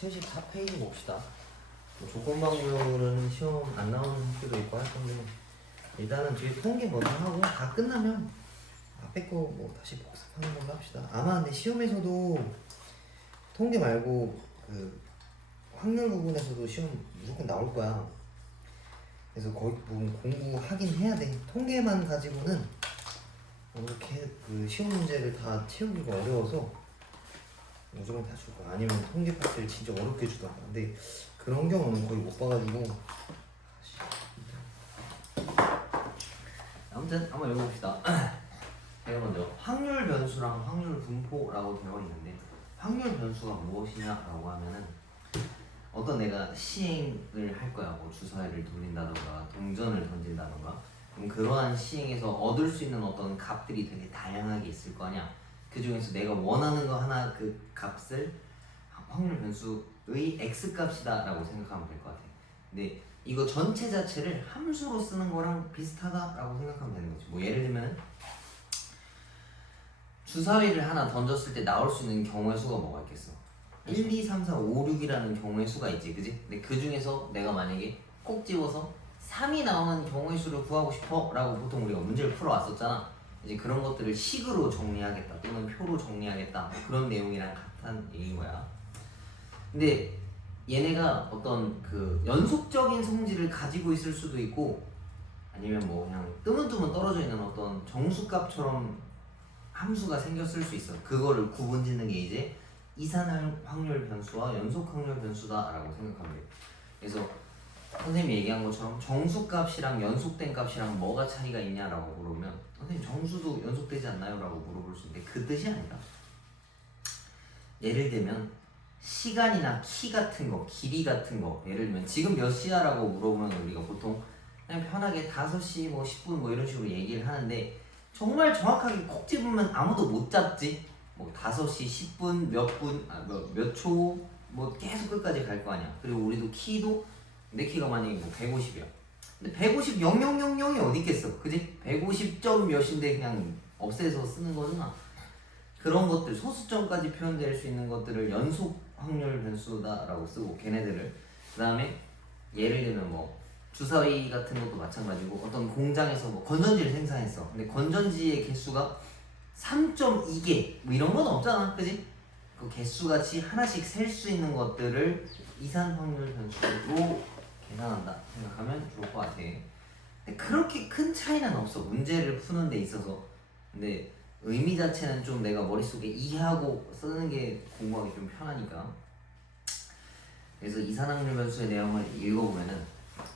74페이지 봅시다. 조건방률은 시험 안 나오는 학교도 있고 할 건데 일단은 뒤에 통계 먼저 하고 다 끝나면 앞에 거 뭐 다시 복습하는 걸로 합시다. 아마 근데 시험에서도 통계 말고 그 확률 부분에서도 시험 무조건 나올 거야. 그래서 거의 부분 공부하긴 해야 돼. 통계만 가지고는 이렇게 그 시험 문제를 다 채우기가 어려워서 무조건 다 줄 거야. 아니면 통계 파트를 진짜 어렵게 주더라. 근데 그런 경우는 거의 못 봐가지고. 아무튼 한번 읽어봅시다. 제가 먼저 확률 변수랑 확률 분포라고 되어 있는데, 확률 변수가 무엇이냐라고 하면은 어떤 내가 시행을 할 거야. 뭐 주사위를 돌린다던가 동전을 던진다던가, 그럼 그러한 시행에서 얻을 수 있는 어떤 값들이 되게 다양하게 있을 거 아니야. 그 중에서 내가 원하는 거 하나, 그 값을 확률 변수의 x 값이다 라고 생각하면 될 것 같아. 근데 이거 전체 자체를 함수로 쓰는 거랑 비슷하다 라고 생각하면 되는 거지. 뭐 예를 들면 주사위를 하나 던졌을 때 나올 수 있는 경우의 수가 뭐가 있겠어? 1, 2, 3, 4, 5, 6이라는 경우의 수가 있지, 그지? 근데 그 중에서 내가 만약에 꼭 집어서 3이 나오는 경우의 수를 구하고 싶어 라고 보통 우리가 문제를 풀어왔었잖아. 이제 그런 것들을 식으로 정리하겠다 또는 표로 정리하겠다, 뭐 그런 내용이랑 같은 얘기인 거야. 근데 얘네가 어떤 그 연속적인 성질을 가지고 있을 수도 있고, 아니면 뭐 그냥 뜨문뜨문 떨어져 있는 어떤 정수값처럼 함수가 생겼을 수 있어. 그거를 구분짓는 게 이제 이산 확률 변수와 연속 확률 변수다 라고 생각하면 돼. 그래서 선생님이 얘기한 것처럼 정수값이랑 연속된 값이랑 뭐가 차이가 있냐라고 물으면 선생님 정수도 연속되지 않나요? 라고 물어볼 수 있는데 그 뜻이 아니라, 예를 들면 시간이나 키 같은 거, 길이 같은 거, 예를 들면 지금 몇 시야? 라고 물어보면 우리가 보통 그냥 편하게 5시 뭐 10분 뭐 이런 식으로 얘기를 하는데, 정말 정확하게 콕 집으면 아무도 못 잡지. 뭐 5시 10분 몇 분, 몇 초, 뭐 계속 끝까지 갈 거 아니야. 그리고 우리도 키도 내 키가 만약에 뭐 150이야. 근데 150 0000이 어디 있겠어, 그지? 150점 몇인데 그냥 없애서 쓰는 거잖아. 그런 것들, 소수점까지 표현될 수 있는 것들을 연속 확률 변수다라고 쓰고, 걔네들을 그 다음에 예를 들면 뭐 주사위 같은 것도 마찬가지고, 어떤 공장에서 뭐 건전지를 생산했어. 근데 건전지의 개수가 3.2개 뭐 이런 건 없잖아, 그지? 그 개수같이 하나씩 셀 수 있는 것들을 이산 확률 변수로 계산한다 생각하면 좋을 것 같아. 근데 그렇게 큰 차이는 없어, 문제를 푸는 데 있어서. 근데 의미 자체는 좀 내가 머릿속에 이해하고 쓰는 게 공부하기 좀 편하니까. 그래서 이산 확률 변수의 내용을 읽어보면은,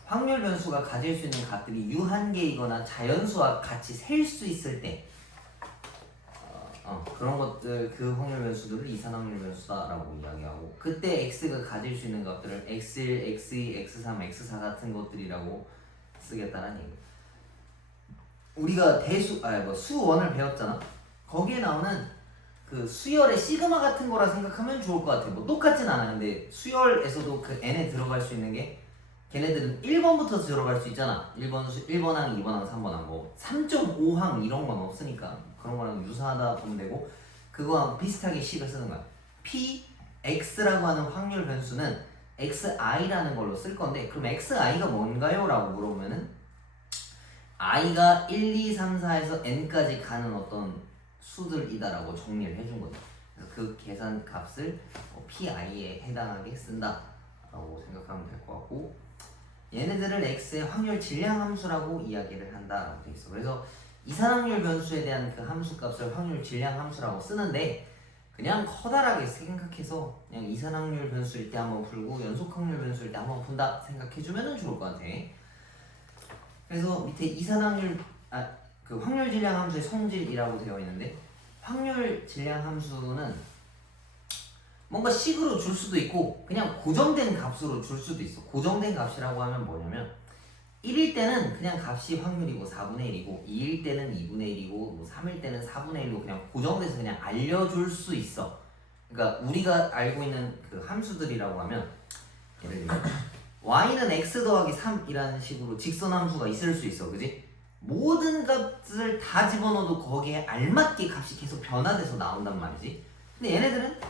확률 변수가 가질 수 있는 값들이 유한계이거나 자연수와 같이 셀 수 있을 때 그런 것들, 그 확률 변수들을 이산 확률 변수다라고 이야기하고, 그때 x가 가질 수 있는 값들을 x1, x2, x3, x4 같은 것들이라고 쓰겠다는 얘기. 우리가 수원을 배웠잖아. 거기에 나오는 그 수열의 시그마 같은 거라 생각하면 좋을 것 같아. 뭐 똑같진 않아. 근데 수열에서도 그 n에 들어갈 수 있는 게, 걔네들은 1번부터 들어갈 수 있잖아. 1번항, 2번항, 3번항, 뭐 3.5항 이런 건 없으니까 그런 거랑 유사하다 보면 되고, 그거랑 비슷하게 식을 쓰는 거야. px라고 하는 확률 변수는 xi라는 걸로 쓸 건데, 그럼 xi가 뭔가요? 라고 물어보면은 i가 1, 2, 3, 4에서 n까지 가는 어떤 수들이다 라고 정리를 해준 거죠. 그래서 그 계산 값을 pi에 해당하게 쓴다 라고 생각하면 될 것 같고, 얘네들을 x의 확률 질량 함수라고 이야기를 한다라고 돼 있어. 그래서 이산 확률 변수에 대한 그 함수 값을 확률 질량 함수라고 쓰는데, 그냥 커다랗게 생각해서 그냥 이산 확률 변수일 때 한번 풀고 연속 확률 변수일 때 한번 푼다 생각해주면 좋을 것 같아. 그래서 밑에 이산 확률, 그 확률 질량 함수의 성질이라고 되어 있는데, 확률 질량 함수는 뭔가 식으로 줄 수도 있고 그냥 고정된 값으로 줄 수도 있어. 고정된 값이라고 하면 뭐냐면, 1일 때는 그냥 값이 확률이고 4분의 1이고, 2일 때는 2분의 1이고, 뭐 3일 때는 4분의 1로 그냥 고정돼서 그냥 알려줄 수 있어. 그러니까 우리가 알고 있는 그 함수들이라고 하면, 예를 들면 y는 x 더하기 3이라는 식으로 직선 함수가 있을 수 있어, 그지? 모든 값을 다 집어넣어도 거기에 알맞게 값이 계속 변화돼서 나온단 말이지. 근데 얘네들은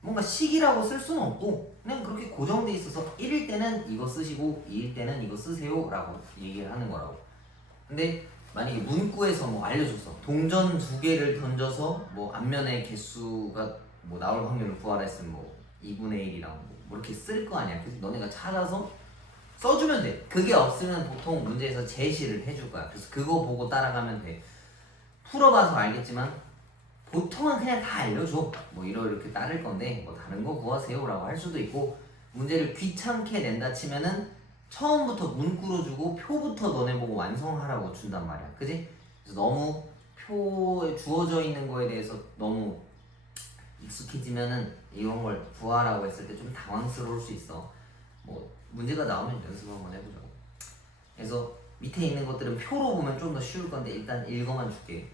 뭔가 식이라고 쓸 수는 없고 그냥 그렇게 고정돼 있어서 1일 때는 이거 쓰시고 2일 때는 이거 쓰세요 라고 얘기를 하는 거라고. 근데 만약에 문구에서 뭐 알려줬어. 동전 2개를 던져서 뭐 앞면의 개수가 뭐 나올 확률을 구하라 했으면 뭐 2분의 1이랑 뭐 이렇게 쓸 거 아니야. 그래서 너네가 찾아서 써주면 돼. 그게 없으면 보통 문제에서 제시를 해줄 거야. 그래서 그거 보고 따라가면 돼. 풀어봐서 알겠지만 보통은 그냥 다 알려줘. 뭐 이렇게 따를 건데 뭐 다른 거 구하세요 라고 할 수도 있고, 문제를 귀찮게 낸다 치면은 처음부터 문구로 주고 표부터 너네 보고 완성하라고 준단 말이야. 그지? 그래서 너무 표에 주어져 있는 거에 대해서 너무 익숙해지면은 이런 걸 구하라고 했을 때 좀 당황스러울 수 있어. 뭐 문제가 나오면 연습 한번 해보자고. 그래서 밑에 있는 것들은 표로 보면 좀 더 쉬울 건데 일단 읽어만 줄게.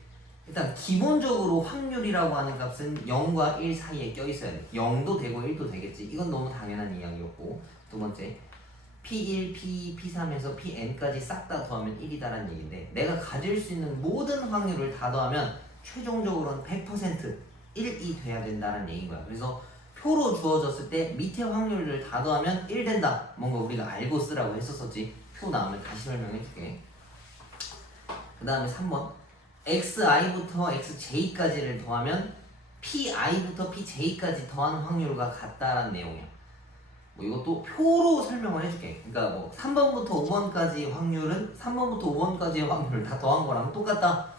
일단 기본적으로 확률이라고 하는 값은 0과 1 사이에 껴있어야 돼. 0도 되고 1도 되겠지. 이건 너무 당연한 이야기였고, 두 번째 P1, P2, P3에서 Pn까지 싹 다 더하면 1이다라는 얘기인데, 내가 가질 수 있는 모든 확률을 다 더하면 최종적으로는 100% 1이 돼야 된다는 얘기인 거야. 그래서 표로 주어졌을 때 밑에 확률을 다 더하면 1 된다. 뭔가 우리가 알고 쓰라고 했었었지. 표 나오면 다시 설명해 줄게. 그 다음에 3번 xi부터 xj까지를 더하면 pi부터 pj까지 더한 확률과 같다라는 내용이야. 뭐 이것도 표로 설명을 해줄게. 그러니까 뭐 3번부터 5번까지 확률은 3번부터 5번까지의 확률을 다 더한 거랑 똑같다.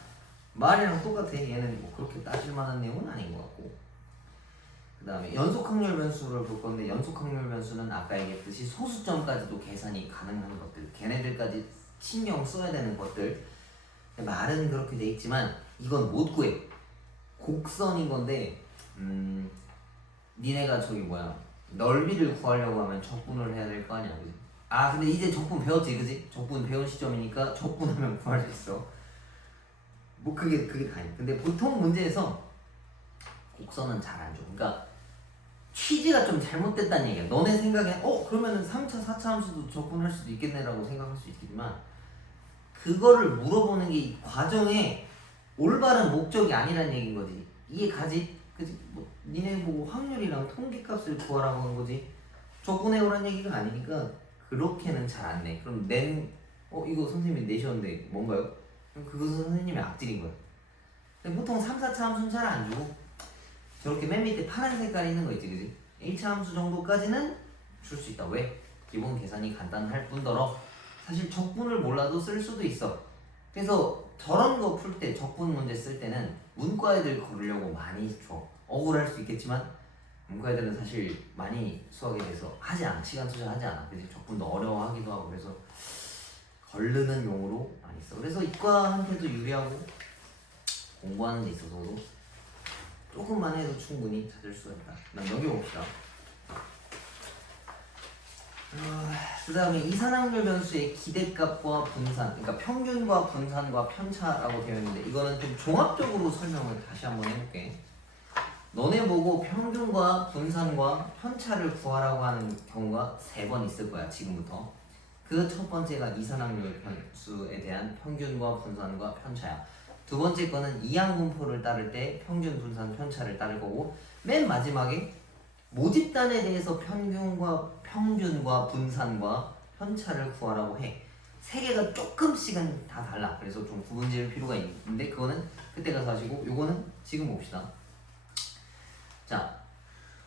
말이랑 똑같아. 얘는 뭐 그렇게 따질 만한 내용은 아닌 것 같고. 그 다음에 연속확률 변수를 볼 건데, 연속확률 변수는 아까 얘기했듯이 소수점까지도 계산이 가능한 것들, 걔네들까지 신경 써야 되는 것들. 말은 그렇게 돼 있지만 이건 못 구해. 곡선인 건데 니네가 저기 뭐야 넓이를 구하려고 하면 적분을 해야 될 거 아니야, 그지? 아 근데 이제 적분 배웠지, 그지? 적분 배운 시점이니까 적분하면 구할 수 있어. 뭐 그게 다야. 근데 보통 문제에서 곡선은 잘 안 줘. 그러니까 취지가 좀 잘못됐다는 얘기야. 너네 생각엔 그러면은 3차 4차 함수도 적분할 수도 있겠네라고 생각할 수 있겠지만, 그거를 물어보는 게 이 과정의 올바른 목적이 아니란 얘기인 거지. 이해 가지? 그지? 뭐 니네 보고 확률이랑 통계값을 구하라고 한 거지. 적분해오란 얘기가 아니니까 그렇게는 잘 안 내. 그럼 이거 선생님이 내셨는데 뭔가요? 그럼 그것은 선생님의 악질인 거야. 근데 보통 3, 4차 함수는 잘 안 주고 저렇게 맨 밑에 파란 색깔 있는 거 있지, 그지? 1차 함수 정도까지는 줄 수 있다. 왜? 기본 계산이 간단할 뿐더러 사실 적분을 몰라도 쓸 수도 있어. 그래서 저런 거 풀 때, 적분 문제 쓸 때는 문과 애들 고르려고 많이 줘. 억울할 수 있겠지만 문과 애들은 사실 많이 수학에 대해서 시간 투자하지 않아. 그래서 적분도 어려워하기도 하고, 그래서 걸르는 용으로 많이 써. 그래서 이과한테도 유리하고 공부하는 데 있어서도 조금만 해도 충분히 찾을 수가 있다. 그럼 넘겨봅시다. 그 다음에 이산확률 변수의 기대값과 분산, 그러니까 평균과 분산과 편차라고 되어 있는데, 이거는 좀 종합적으로 설명을 다시 한번 해볼게. 너네 보고 평균과 분산과 편차를 구하라고 하는 경우가 3번 있을 거야, 지금부터. 그 첫 번째가 이산확률 변수에 대한 평균과 분산과 편차야. 두 번째 거는 이항분포를 따를 때 평균, 분산, 편차를 따를 거고, 맨 마지막에 모집단에 대해서 평균과 분산과 편차를 구하라고 해. 세 개가 조금씩은 다 달라. 그래서 좀 구분 지을 필요가 있는데 그거는 그때 가서 하시고, 요거는 지금 봅시다. 자,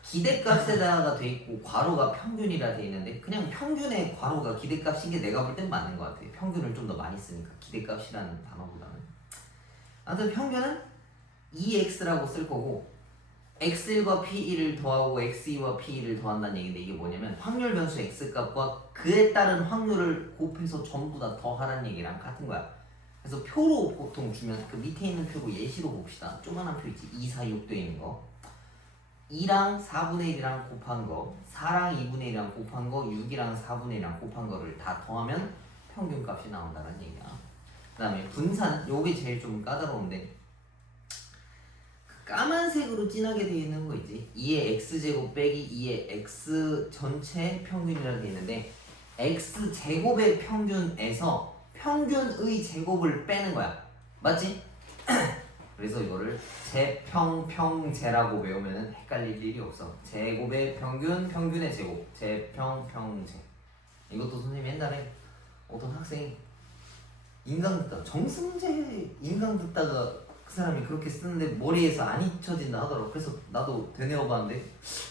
기대값에다가 돼 있고 괄호가 평균이라 돼 있는데, 그냥 평균의 괄호가 기대값인 게 내가 볼 땐 맞는 것 같아. 평균을 좀 더 많이 쓰니까 기대값이라는 단어보다는. 아무튼 평균은 EX라고 쓸 거고, x1과 p1을 더하고 x2와 p1을 더한다는 얘기인데, 이게 뭐냐면 확률 변수 x값과 그에 따른 확률을 곱해서 전부 다 더하라는 얘기랑 같은 거야. 그래서 표로 보통 주면 그 밑에 있는 표로 예시로 봅시다. 조그만한 표 있지, 2, 4, 6 되어 있는 거. 2랑 4분의 1이랑 곱한 거, 4랑 2분의 1이랑 곱한 거, 6이랑 4분의 1이랑 곱한 거를 다 더하면 평균값이 나온다는 얘기야. 그 다음에 분산, 요게 제일 좀 까다로운데, 까만색으로 진하게 되어 있는 거 있지? 2의 x제곱 빼기 2의 x 전체 평균이라고 되어 있는데, x제곱의 평균에서 평균의 제곱을 빼는 거야. 맞지? 그래서 이거를 제평평제라고 외우면은 헷갈릴 일이 없어. 제곱의 평균, 평균의 제곱, 제평평제. 이것도 선생님이 옛날에 어떤 학생이 인강 듣다가 정승재 인강 듣다가 그 사람이 그렇게 쓰는데 머리에서 안 잊혀진다 하더라고. 그래서 나도 되뇌어봤는데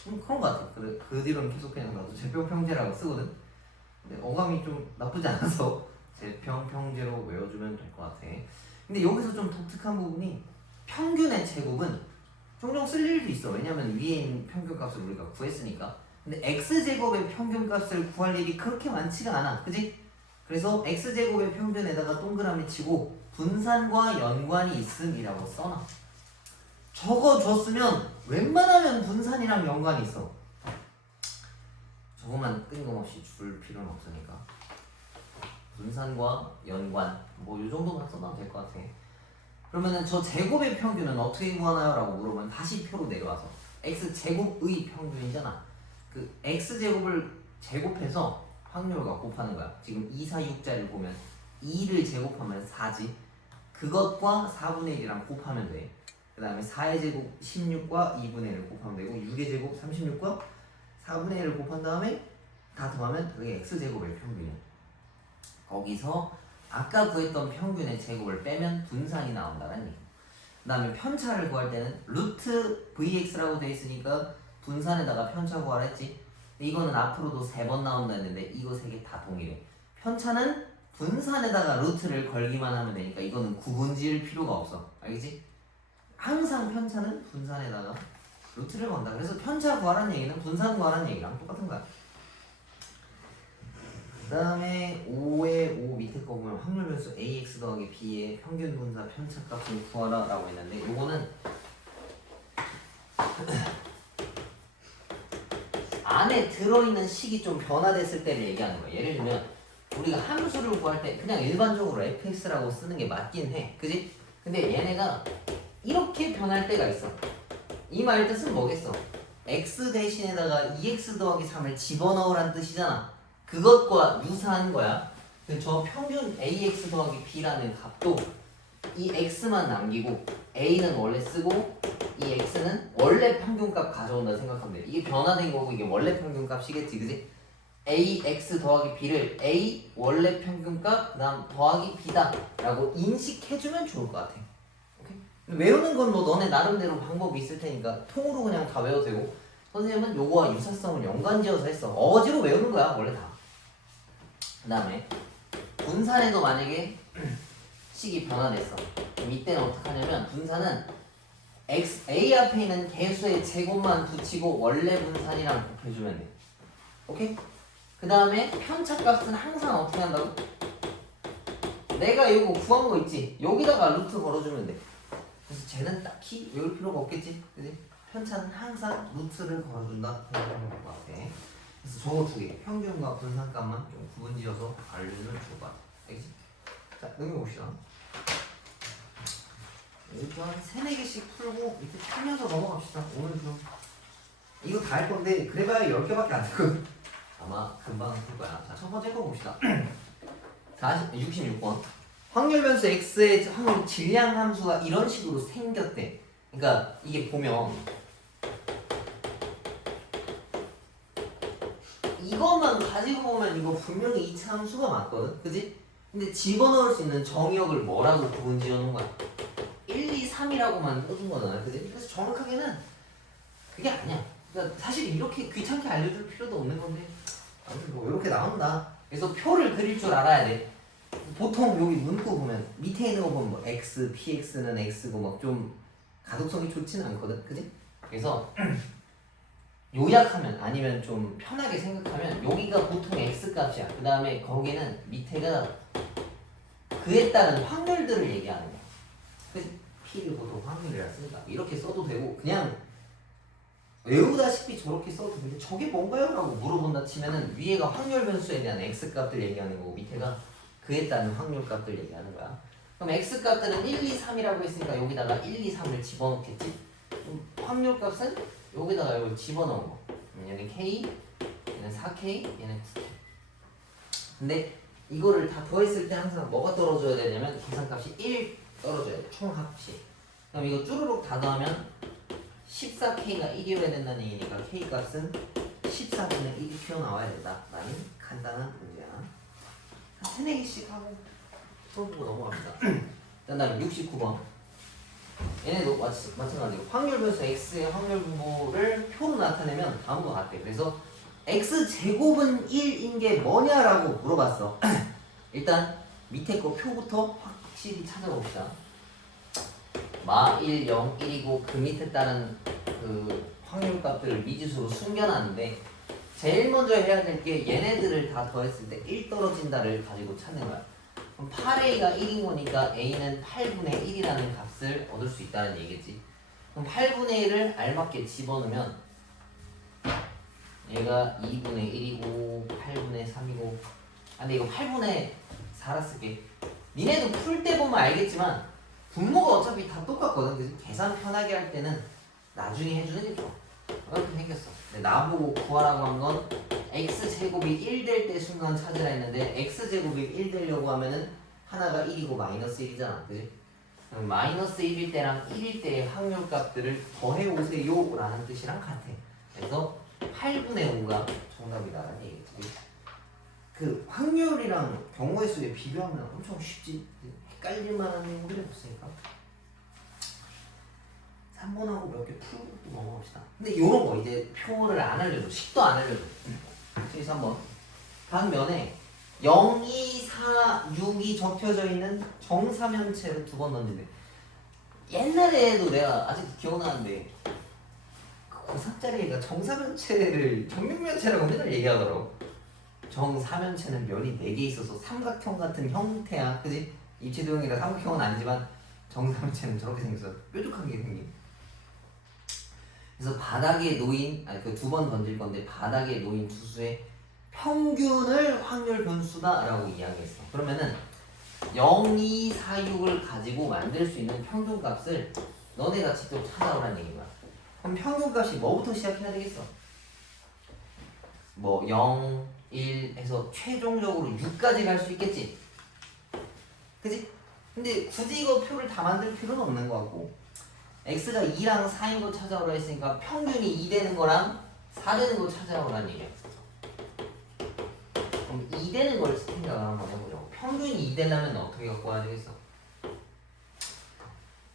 그런 거 같아. 그래, 그 뒤로는 계속 그냥 나도 제평평제라고 쓰거든. 근데 어감이 좀 나쁘지 않아서 제평평제로 외워주면 될 것 같아. 근데 여기서 좀 독특한 부분이 평균의 제곱은 종종 쓸 일도 있어. 왜냐면 위에 있는 평균값을 우리가 구했으니까. 근데 x제곱의 평균값을 구할 일이 그렇게 많지가 않아. 그지? 그래서 x제곱의 평균에다가 동그라미 치고 분산과 연관이 있음이라고 써놔. 적어줬으면 웬만하면 분산이랑 연관이 있어. 저거만 뜬금없이 줄 필요는 없으니까 분산과 연관 뭐 이 정도만 써놔도 될 것 같아. 그러면은 저 제곱의 평균은 어떻게 구하나요? 라고 물어보면 다시 표로 내려와서 x제곱의 평균이잖아. 그 x제곱을 제곱해서 확률과 곱하는 거야. 지금 2, 4, 6자를 보면 2를 제곱하면 4지. 그것과 4분의 1이랑 곱하면 돼. 그 다음에 4의 제곱 16과 2분의 1을 곱하면 되고 6의 제곱 36과 4분의 1을 곱한 다음에 다 더하면 그게 x제곱의 평균이야. 거기서 아까 구했던 평균의 제곱을 빼면 분산이 나온다는 얘기. 그 다음에 편차를 구할 때는 루트 vx라고 되어 있으니까 분산에다가 편차 구하라 했지. 이거는 앞으로도 3번 나온다 했는데 이거 3개 다 동일해. 편차는 분산에다가 루트를 걸기만 하면 되니까 이거는 구분 지을 필요가 없어. 알겠지? 항상 편차는 분산에다가 루트를 건다. 그래서 편차 구하라는 얘기는 분산 구하라는 얘기랑 똑같은 거야. 그 다음에 5의 5 밑에 거 보면 확률 변수 ax 더하기 b의 평균 분사 편차값을 구하라 라고 했는데 요거는 안에 들어있는 식이 좀 변화됐을 때를 얘기하는 거야. 예를 들면 우리가 함수를 구할 때 그냥 일반적으로 fx라고 쓰는 게 맞긴 해. 그지? 근데 얘네가 이렇게 변할 때가 있어. 이 말 뜻은 뭐겠어? x 대신에다가 2x 더하기 3을 집어넣으란 뜻이잖아. 그것과 유사한 거야. 저 평균 ax 더하기 b라는 값도 이 x만 남기고 a는 원래 쓰고 이 x는 원래 평균값 가져온다 생각하면 돼. 이게 변화된 거고 이게 원래 평균값이겠지, 그지? ax 더하기 b를 a 원래 평균값 그다음 더하기 b다 라고 인식해주면 좋을 것 같아. 오케이? 외우는 건 뭐 너네 나름대로 방법이 있을 테니까 통으로 그냥 다 외워도 되고 선생님은 요거와 유사성을 연관지어서 했어. 어거지로 외우는 거야 원래 다. 그 다음에 분산에도 만약에 식이 변화됐어. 그럼 이때는 어떻게 하냐면 분산은 a 앞에 있는 개수의 제곱만 붙이고 원래 분산이랑 곱해주면 돼. 오케이? 그 다음에 편차값은 항상 어떻게 한다고? 내가 이거 구한 거 있지? 여기다가 루트 걸어주면 돼. 그래서 쟤는 딱히 외울 필요가 없겠지? 그지? 편차는 항상 루트를 걸어준다 생각하면 될 것 같아. 그래서 저거 두 개, 평균과 분산값만 좀 구분지어서 알려주면 좋을 것 같아. 알겠지? 자, 넘겨봅시다. 이렇게 한 3-4개씩 풀고 이렇게 풀면서 넘어갑시다. 오늘 좀 이거 다 할 건데 그래봐야 10개밖에 안 되거든. 아마 금방 풀 거야. 자, 첫 번째 거 봅시다. 66번. 확률 변수 x의 확률 질량 함수가 이런 식으로 생겼대. 그러니까 이게 보면 이것만 가지고 보면 이거 분명히 2차 함수가 맞거든? 그지? 근데 집어넣을 수 있는 정의역을 뭐라고 구분 지어놓은 거야? 1, 2, 3이라고만 써준 거잖아. 그지? 그래서 정확하게는 그게 아니야. 그러니까 사실 이렇게 귀찮게 알려줄 필요도 없는 건데 아무튼 뭐 이렇게 나온다. 그래서 표를 그릴 줄 알아야 돼. 보통 여기 문구 보면 밑에 있는 거 보면 뭐 x, px는 x고 막 좀 가독성이 좋지는 않거든. 그지? 그래서 요약하면 아니면 좀 편하게 생각하면 여기가 보통 x값이야. 그 다음에 거기는 밑에가 그에 따른 확률들을 얘기하는 거야. 그래서 p를 보통 확률이라 쓰니까 이렇게 써도 되고 그냥 외우다시피 저렇게 써도 되는데 저게 뭔가요? 라고 물어본다 치면은 위에가 확률 변수에 대한 x값들 얘기하는 거고 밑에가 그에 따른 확률값들 얘기하는 거야. 그럼 x값들은 1, 2, 3이라고 했으니까 여기다가 1, 2, 3을 집어넣겠지? 확률값은 여기다가 이걸 집어넣은 거. 얘는 k, 얘는 4k, 얘는 9k. 근데 이거를 다 더했을 때 항상 뭐가 떨어져야 되냐면 계산값이 1 떨어져야 돼. 총합이. 그럼 이거 쭈루룩 다 더하면 14K가 1이어야 된다는 얘기니까 K 값은 14분의 1이 튀어나와야 된다 라는 간단한 문제야. 한 3, 4개씩 하고 풀어보고 넘어갑니다. 그 다음에 69번. 얘네도 마찬가지로 확률 변수 x의 확률 분모를 표로 나타내면 다음과 같대. 그래서 x제곱은 1인 게 뭐냐라고 물어봤어. 일단 밑에 거 표부터 확실히 찾아봅시다. 마 1, 0, 1이고 그 밑에 따른 그 확률 값들을 미지수로 숨겨놨는데 제일 먼저 해야 될 게 얘네들을 다 더했을 때 1 떨어진다를 가지고 찾는 거야. 그럼 8a가 1인 거니까 a는 8분의 1이라는 값을 얻을 수 있다는 얘기겠지. 그럼 8분의 1을 알맞게 집어넣으면 얘가 2분의 1이고 8분의 3이고 근데 이거 8분의 4라 쓸게. 니네도 풀 때 보면 알겠지만 분모가 어차피 다 똑같거든. 그래서 계산 편하게 할 때는 나중에 해주는 게 좋아. 이렇게 생겼어. 근데 나보고 구하라고 한 건 x제곱이 1 될 때 순간 찾으라 했는데 x제곱이 1 되려고 하면은 하나가 1이고 마이너스 1이잖아. 그지? 그럼 마이너스 1일 때랑 1일 때의 확률 값들을 더해오세요 라는 뜻이랑 같아. 그래서 8분의 5가 정답이다라는 얘기지. 그 확률이랑 경우의 수에 비교하면 엄청 쉽지. 헷갈릴 만한 내용들이 없으니까. 3번하고 몇 개 풀고 또 넘어갑시다. 근데 요런 거 이제 표를 안 알려줘. 식도 안 알려줘. 3번. 각 면에 0, 2, 4, 6이 접혀져 있는 정사면체를 2번 던진대. 옛날에도 내가 아직도 기억나는데 고3짜리 애가 정사면체를 정육면체라고 맨날 얘기하더라고. 정사면체는 면이 4개 있어서 삼각형 같은 형태야. 그지? 입체도형이라 삼각형은 아니지만 정사면체는 저렇게 생겼어. 뾰족하게 생긴. 그래서 바닥에 놓인, 그 2번 던질 건데 바닥에 놓인 투수의 평균을 확률 변수다 라고 이야기했어. 그러면은 0, 2, 4, 6을 가지고 만들 수 있는 평균 값을 너네가 직접 찾아오라는 얘기인 거야. 그럼 평균 값이 뭐부터 시작해야 되겠어? 뭐 0, 1 해서 최종적으로 6까지 갈 수 있겠지? 그지? 근데 굳이 이거 표를 다 만들 필요는 없는 것 같고 x가 2랑 4인 거 찾아오라 했으니까 평균이 2 되는 거랑 4 되는 거 찾아오라는 얘기야. 그럼 2 되는 걸 생각을 한번 해보자고. 평균이 2 되려면 어떻게 갖고 와야 되겠어?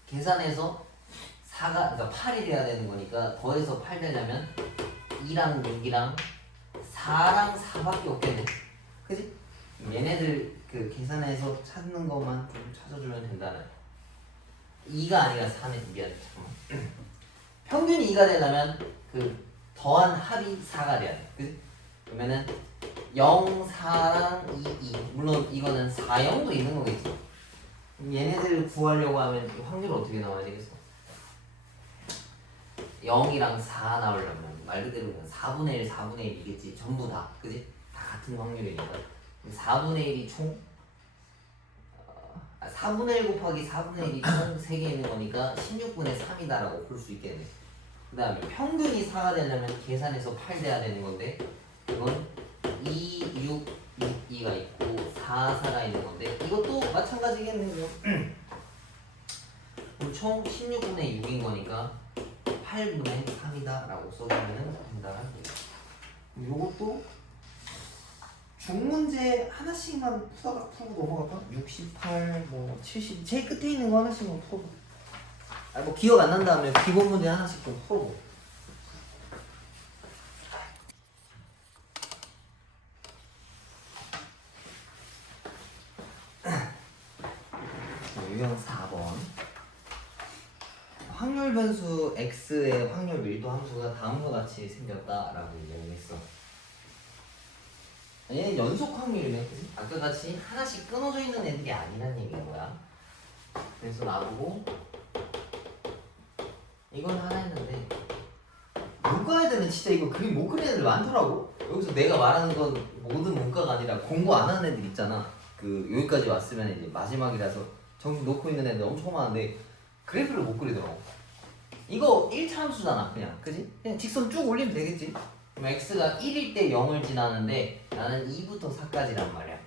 계산해서 4가, 그러니까 8이 돼야 되는 거니까 더해서 8 되려면 2랑 6이랑 4랑 4밖에 없겠네. 그지? 얘네들 그 계산해서 찾는 것만 좀 찾아주면 된다는. 2가 아니라 4네. 미안해. 잠깐만. 평균이 2가 되려면 그 더한 합이 4가 돼야 돼. 그지? 그러면은 0, 4랑 2, 2. 물론 이거는 4, 0도 있는 거겠지. 얘네들을 구하려고 하면 확률이 어떻게 나와야 되겠어? 0이랑 4 나오려면 말 그대로 그냥 4분의 1, 4분의 1이겠지. 전부 다. 그지? 다 같은 확률이니까. 4분의 1이 총 4분의 1 곱하기 4분의 1이 총 3개 있는 거니까 16분의 3이다라고 볼 수 있겠네. 그 다음에 평균이 4가 되려면 계산해서 8 돼야 되는 건데 그건 2, 6, 6, 2가 있고 4, 4가 있는 건데 이것도 마찬가지겠네요. 그럼 총 16분의 6인 거니까 8분의 3이다 라고 써주면 된다는 얘기예요. 요것도 중문제 하나씩만 풀고 넘어갈까? 68, 뭐 70, 제일 끝에 있는 거 하나씩만 풀어봐. 뭐 기억 안 난다면 기본 문제 하나씩 좀 풀어보. 유형 4번. 확률 변수 x의 확률 밀도 함수가 다음과 같이 생겼다라고 이야기했어. 얘는 연속 확률이네. 그치? 아까 같이 하나씩 끊어져 있는 애들이 아니란 얘기인 거야. 그래서 나보고 이건 하나 했는데 문과 애들은 진짜 이거 그림 못 그리는 애들 많더라고. 여기서 내가 말하는 건 모든 문과가 아니라 공부 안 하는 애들 있잖아. 그 여기까지 왔으면 이제 마지막이라서 점수 놓고 있는 애들 엄청 많은데 그래프를 못 그리더라고. 이거 1차 함수잖아 그냥. 그지? 그냥 직선 쭉 올리면 되겠지. 그럼 x가 1일 때 0을 지나는데 나는 2부터 4까지란 말이야.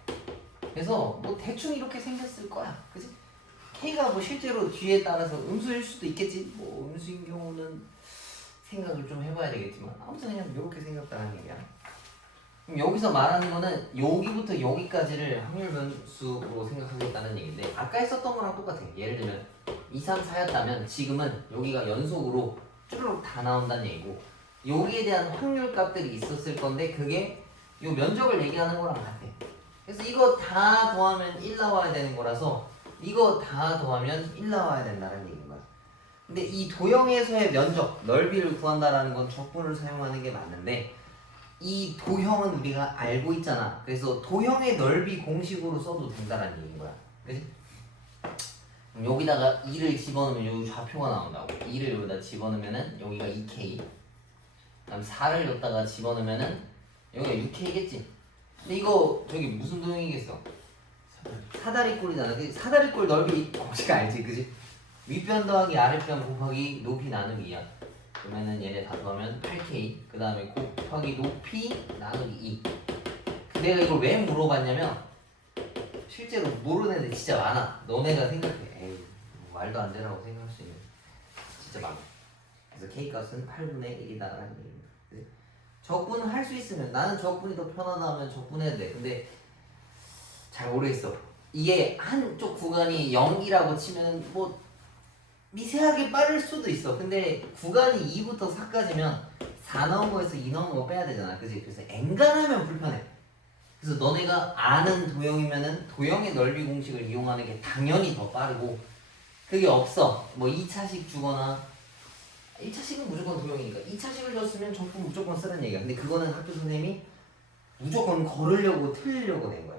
그래서 뭐 대충 이렇게 생겼을 거야. 그지? K가 뭐 실제로 뒤에 따라서 음수일 수도 있겠지. 뭐 음수인 경우는 생각을 좀 해봐야 되겠지만 아무튼 그냥 이렇게 생각하는 얘기야. 그럼 여기서 말하는 거는 여기부터 여기까지를 확률 변수로 생각하겠다는 얘기인데 아까 했었던 거랑 똑같아. 예를 들면 2, 3, 4였다면 지금은 여기가 연속으로 쭈르륵 다 나온다는 얘기고 여기에 대한 확률 값들이 있었을 건데 그게 요 면적을 얘기하는 거랑 같아. 그래서 이거 다 더하면 1 나와야 되는 거라서 이거 다 더하면 1 나와야 된다는 얘기인 거야. 근데 이 도형에서의 면적, 넓이를 구한다라는 건 적분을 사용하는 게 맞는데 이 도형은 우리가 알고 있잖아. 그래서 도형의 넓이 공식으로 써도 된다는 얘기인 거야. 그치? 여기다가 2를 집어넣으면 여기 좌표가 나온다고. 2를 여기다 집어넣으면은 여기가 2K. 그다음 4를 여기다가 집어넣으면은 여기가 6K겠지. 근데 이거 저기 무슨 도형이겠어? 사다리꼴이잖아. 사다리꼴 넓이 공식 알지, 그지? 윗변 더하기 아랫변 곱하기 높이 나누기 2야. 그러면은 얘네 다 더하면 8K. 그 다음에 곱하기 높이 나누기 2. 내가 이걸 왜 물어봤냐면 실제로 모르는 애들 진짜 많아. 너네가 생각해. 에이, 말도 안 되라고 생각할 수 있는 진짜 많아. 그래서 K 값은 8분의 1이다라는 얘기입니다. 적분을 할 수 있으면 나는 적분이 더 편하다 하면 적분해도 돼. 근데 잘 모르겠어. 이게 한쪽 구간이 0이라고 치면 뭐 미세하게 빠를 수도 있어. 근데 구간이 2부터 4까지면 4 나온 거에서 2 나온 거 빼야 되잖아. 그치? 그래서 엔간하면 불편해. 그래서 너네가 아는 도형이면은 도형의 넓이 공식을 이용하는 게 당연히 더 빠르고 그게 없어. 뭐 2차식 주거나 1차식은 무조건 도형이니까 2차식을 줬으면 적분 무조건 쓰는 얘기야. 근데 그거는 학교 선생님이 무조건 걸으려고 틀리려고 낸 거야.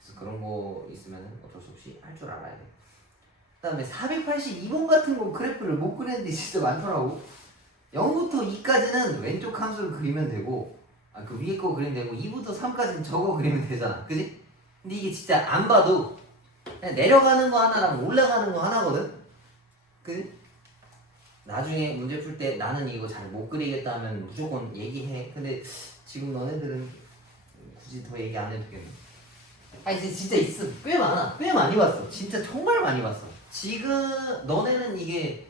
그래서 그런 거 있으면 어쩔 수 없이 할 줄 알아야 돼. 그 다음에 482번 같은 거 그래프를 못 그리는데 진짜 많더라고. 0부터 2까지는 왼쪽 함수를 그리면 되고 그 위에 거 그리면 되고 2부터 3까지는 저거 그리면 되잖아. 그지? 근데 이게 진짜 안 봐도 그냥 내려가는 거 하나랑 올라가는 거 하나거든? 그지? 나중에 문제 풀 때 나는 이거 잘 못 그리겠다 하면 무조건 얘기해. 근데 지금 너네들은 굳이 더 얘기 안 해도 되겠네. 아니 진짜 있어. 꽤 많아. 꽤 많이 봤어. 진짜 정말 많이 봤어. 지금 너네는 이게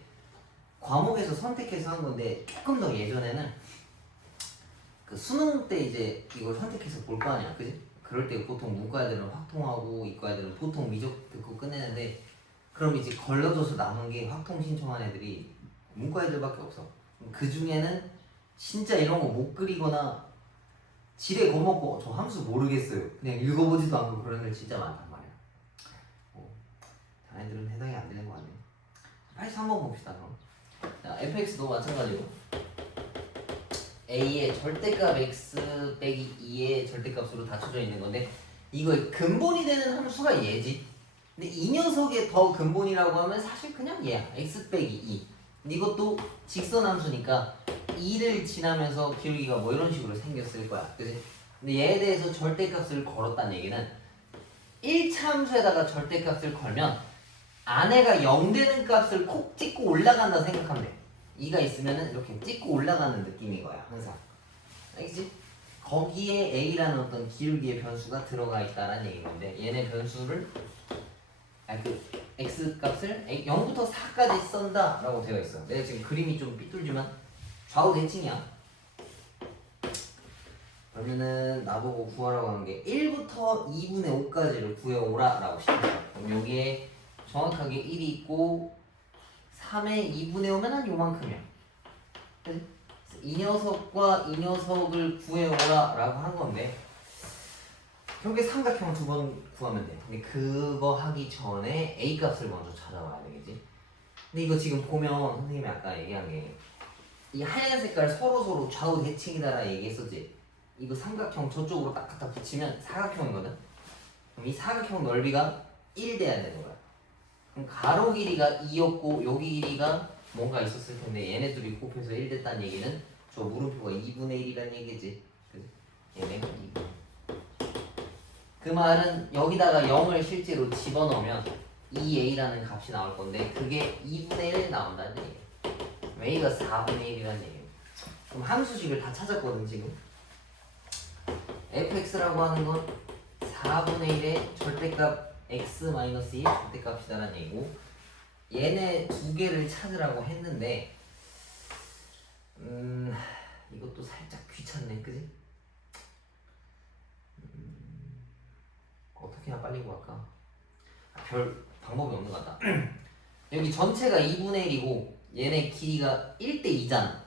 과목에서 선택해서 한 건데 조금 더 예전에는 그 수능 때 이제 이걸 선택해서 볼 거 아니야. 그지? 그럴 때 보통 문과 애들은 확통하고 이과 애들은 보통 미적 듣고 끝내는데 그럼 이제 걸러져서 남은 게 확통 신청한 애들이 문과 애들밖에 없어. 그 중에는 진짜 이런 거 못 그리거나 지레 겁먹고 저 함수 모르겠어요. 그냥 읽어보지도 않고 그런 애들 진짜 많단 말이야. 자네들은 해당이 안 되는 거 같네. 빨리 한번 봅시다 그럼. 자, fx도 마찬가지로 a의 절대값 x 빼기 2의 절대값으로 다쳐져 있는 건데 이거의 근본이 되는 함수가 얘지. 근데 이 녀석의 더 근본이라고 하면 사실 그냥 얘야. x 빼기 2. 근데 이것도 직선 함수니까 2를 지나면서 기울기가 뭐 이런 식으로 생겼을 거야. 그지? 근데 얘에 대해서 절대값을 걸었다는 얘기는 1차 함수에다가 절대값을 걸면 안에가 0 되는 값을 콕 찍고 올라간다 생각하면 돼. 2가 있으면은 이렇게 찍고 올라가는 느낌인 거야, 항상. 알겠지? 거기에 a라는 어떤 기울기의 변수가 들어가 있다는 얘기인 건데 얘네 변수를 x 값을 0부터 4까지 쓴다 라고 되어 있어. 내가 지금 그림이 좀 삐뚤지만 좌우 대칭이야. 그러면은 나보고 구하라고 하는 게 1부터 2분의 5까지를 구해오라 라고 시켰어. 그럼 여기에 정확하게 1이 있고 3의 2분의 5면 한 요만큼이야. 이 녀석과 이 녀석을 구해오라 라고 한 건데 결국에 삼각형 2번 구하면 돼. 근데 그거 하기 전에 a 값을 먼저 찾아와야 되겠지. 근데 이거 지금 보면 선생님이 아까 얘기한 게 이 하얀 색깔 서로 좌우 대칭이다라 얘기했었지. 이거 삼각형 저쪽으로 딱 갖다 붙이면 사각형이거든. 그럼 이 사각형 넓이가 1 돼야 되는 거야. 그럼 가로 길이가 2였고 여기 길이가 뭔가 있었을 텐데 얘네 둘이 곱해서 1 됐다는 얘기는 저 물음표가 2분의 1이라는 얘기지. 얘네가 2분의 1. 그 말은 여기다가 0을 실제로 집어넣으면 2a라는 값이 나올 건데 그게 2분의 1 나온다는 얘기야. a가 4분의 1이라는 얘기야. 그럼 함수식을 다 찾았거든 지금. fx라고 하는 건 4분의 1의 절대값 x-1 절대값이다라는 얘기고 얘네 두 개를 찾으라고 했는데 이것도 살짝 귀찮네, 그지? 어떻게 해야 빨리 구할까? 별 방법이 없는 것 같다. 여기 전체가 2분의 1이고 얘네 길이가 1대 2잖아.